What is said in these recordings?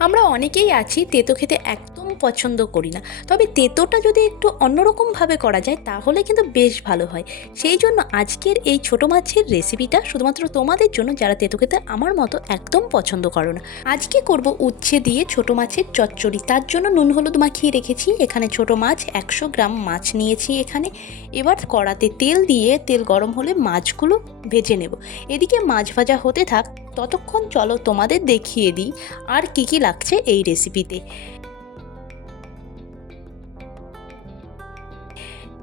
আমরা অনেকেই আছি তেতো খেতে একদম পছন্দ করি না। তবে তেতোটা যদি একটু অন্যরকমভাবে করা যায়, তাহলে কিন্তু বেশ ভালো হয়। সেই জন্য আজকের এই ছোটো মাছের রেসিপিটা শুধুমাত্র তোমাদের জন্য, যারা তেতো খেতে আমার মতো একদম পছন্দ করো না। আজকে করব উচ্ছে দিয়ে ছোট মাছের চচ্চড়ি। তার জন্য নুন হলুদ মাখিয়ে রেখেছি। এখানে ছোট মাছ একশো গ্রাম মাছ নিয়েছি এখানে। এবার কড়াতে তেল দিয়ে, তেল গরম হলে মাছগুলো ভেজে নেব। এদিকে মাছ ভাজা হতে থাক। ততক্ষণ চলো তোমাদের দেখিয়ে দিই, আর কি কি লাগছে এই রেসিপিতে।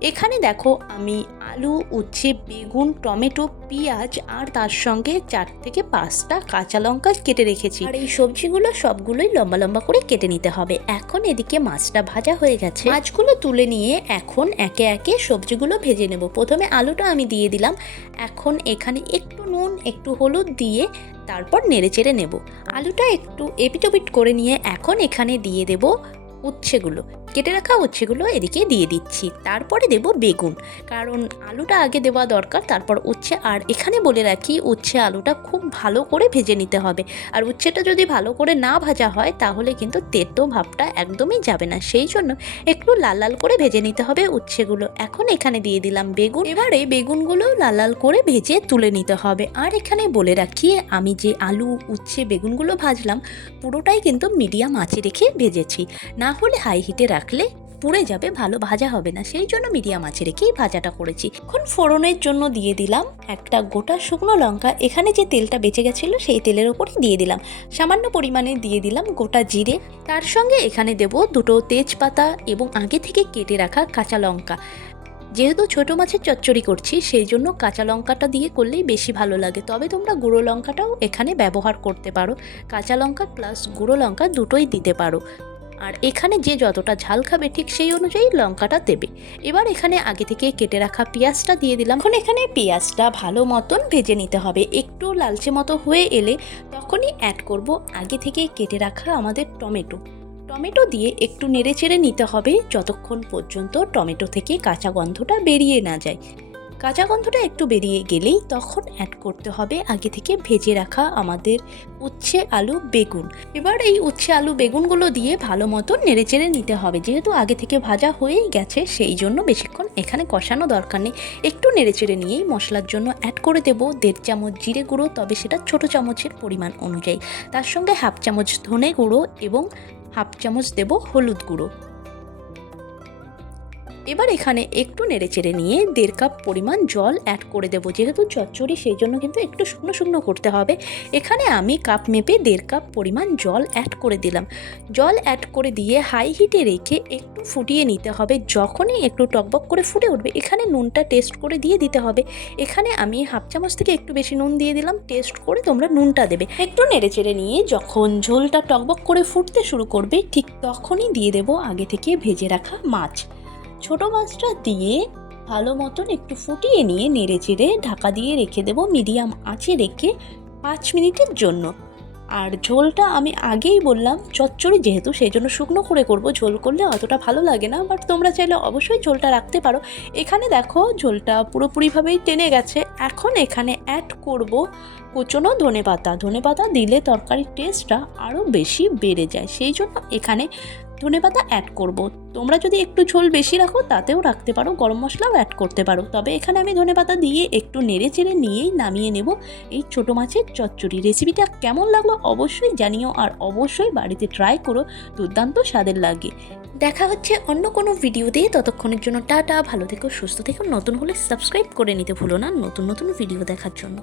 এখানে দেখো আমি আলু, উচ্ছে, বেগুন, টমেটো, পেঁয়াজ আর তার সঙ্গে চার থেকে পাঁচটা কাঁচা লঙ্কা কেটে রেখেছি। আর এই সবজিগুলো সবগুলোই লম্বা লম্বা করে কেটে নিতে হবে। এখন এদিকে মাছটা ভাজা হয়ে গেছে। মাছগুলো তুলে নিয়ে এখন একে একে সবজিগুলো ভেজে নেব। প্রথমে আলুটা আমি দিয়ে দিলাম। এখন এখানে একটু নুন, একটু হলুদ দিয়ে তারপর নেড়ে চেড়ে নেব। আলুটা একটু এপিটোপিট করে নিয়ে এখন এখানে দিয়ে দেব উচ্ছেগুলো। কেটে রাখা উচ্ছেগুলো এদিকে দিয়ে দিচ্ছি। তারপরে দেব বেগুন। কারণ আলুটা আগে দেওয়া দরকার, তারপর উচ্ছে। আর এখানে বলে রাখি, উচ্ছে আলুটা খুব ভালো করে ভেজে নিতে হবে। আর উচ্ছেটা যদি ভালো করে না ভাজা হয়, তাহলে কিন্তু তেতো ভাবটা একদমই যাবে না। সেই জন্য একটু লাল লাল করে ভেজে নিতে হবে উচ্ছেগুলো। এখন এখানে দিয়ে দিলাম বেগুন। এবারে বেগুনগুলো লাল লাল করে ভেজে তুলে নিতে হবে। আর এখানে বলে রাখি, আমি যে আলু, উচ্ছে, বেগুনগুলো ভাজলাম, পুরোটাই কিন্তু মিডিয়াম আঁচে রেখে ভেজেছি। না হলে হাই হিটে রাখলে পুড়ে যাবে, ভালো ভাজা হবে না। সেই জন্য মিডিয়াম আঁচে রেখেই ভাজাটা করেছি। এখন ফোড়নের জন্য দিয়ে দিলাম একটা গোটা শুকনো লঙ্কা। এখানে যে তেলটা বেঁচে গেছিল সেই তেলের ওপরই দিয়ে দিলাম। সামান্য পরিমাণে দিয়ে দিলাম গোটা জিরে। তার সঙ্গে এখানে দেব দুটো তেজপাতা এবং আগে থেকে কেটে রাখা কাঁচা লঙ্কা। যেহেতু ছোটো মাছের চচ্চড়ি করছি, সেই জন্য কাঁচা লঙ্কাটা দিয়ে করলেই বেশি ভালো লাগে। তবে তোমরা গুঁড়ো লঙ্কাটাও এখানে ব্যবহার করতে পারো। কাঁচা লঙ্কা প্লাস গুঁড়ো লঙ্কা দুটোই দিতে পারো। আর এখানে যে যতটা ঝাল খাবে ঠিক সেই অনুযায়ী লঙ্কাটা দেবে। এবার এখানে আগে থেকে কেটে রাখা পেঁয়াজটা দিয়ে দিলাম। এখন এখানে পেঁয়াজটা ভালো মতন ভেজে নিতে হবে। একটু লালচে মতো হয়ে এলে তখনই অ্যাড করব আগে থেকে কেটে রাখা আমাদের টমেটো। টমেটো দিয়ে একটু নেড়ে চেড়ে নিতে হবে যতক্ষণ পর্যন্ত টমেটো থেকে কাঁচা গন্ধটা বেরিয়ে না যায়। কাঁচা গন্ধটা একটু বেরিয়ে গেলেই তখন অ্যাড করতে হবে আগে থেকে ভেজে রাখা আমাদের উচ্ছে আলু বেগুন। এবার এই উচ্ছে আলু বেগুনগুলো দিয়ে ভালো মতো নেড়ে চেড়ে নিতে হবে। যেহেতু আগে থেকে ভাজা হয়েই গেছে, সেই জন্য বেশিক্ষণ এখানে কষানো দরকার নেই। একটু নেড়ে চেড়ে নিয়েই মশলার জন্য অ্যাড করে দেবো দেড় চামচ জিরে গুঁড়ো, তবে সেটা ছোট চামচের পরিমাণ অনুযায়ী। তার সঙ্গে হাফ চামচ ধনে গুঁড়ো এবং হাফ চামচ দেব হলুদ গুঁড়ো। এবার এখানে একটু নেড়েচেড়ে নিয়ে দেড় কাপ পরিমাণ জল অ্যাড করে দেবো। যেহেতু চচ্চড়ি, সেই জন্য কিন্তু একটু শুকনো শুকনো করতে হবে। এখানে আমি কাপ মেপে দেড় কাপ পরিমাণ জল অ্যাড করে দিলাম। জল অ্যাড করে দিয়ে হাই হিটে রেখে একটু ফুটিয়ে নিতে হবে। যখনই একটু টকবক করে ফুটে উঠবে, এখানে নুনটা টেস্ট করে দিয়ে দিতে হবে। এখানে আমি হাফ চামচ থেকে একটু বেশি নুন দিয়ে দিলাম। টেস্ট করে তোমরা নুনটা দেবে। একটু নেড়েচেড়ে নিয়ে যখন ঝোলটা টকবক করে ফুটতে শুরু করবে, ঠিক তখনই দিয়ে দেবো আগে থেকে ভেজে রাখা মাছ। ছোট মাছটা দিয়ে ভালো মতন একটু ফুটিয়ে নিয়ে নেড়ে চেড়ে ঢাকা দিয়ে রেখে দেবো মিডিয়াম আঁচে রেখে পাঁচ মিনিটের জন্য। আর ঝোলটা আমি আগেই বললাম, চচ্চড়ি যেহেতু সেই জন্য শুকনো করে করব। ঝোল করলে অতটা ভালো লাগে না বাট তোমরা চাইলে অবশ্যই ঝোলটা রাখতে পারো। এখানে দেখো, ঝোলটা পুরোপুরিভাবেই টেনে গেছে। এখন এখানে অ্যাড করব কুচনো ধনে পাতা ধনে পাতা দিলে তরকারির টেস্টটা আরও বেশি বেড়ে যায়। সেই জন্য এখানে ধনে পাতা অ্যাড করব। তোমরা যদি একটু ঝোল বেশি রাখো, তাতেও রাখতে পারো। গরম মশলাও অ্যাড করতে পারো। তবে এখানে আমি ধনে পাতা দিয়ে একটু নেড়ে চেড়ে নিয়েই নামিয়ে নেব এই ছোটো মাছের চচ্চড়ি। রেসিপিটা কেমন লাগল অবশ্যই জানিও আর অবশ্যই বাড়িতে ট্রাই করো। দুর্দান্ত স্বাদের লাগে। দেখা হচ্ছে অন্য কোনো ভিডিওতে ততক্ষণের জন্য টাটা, ভালো থেকো, সুস্থ থেকো। নতুন হলে সাবস্ক্রাইব করে নিতে ভুলো না। নতুন নতুন ভিডিও দেখার জন্য।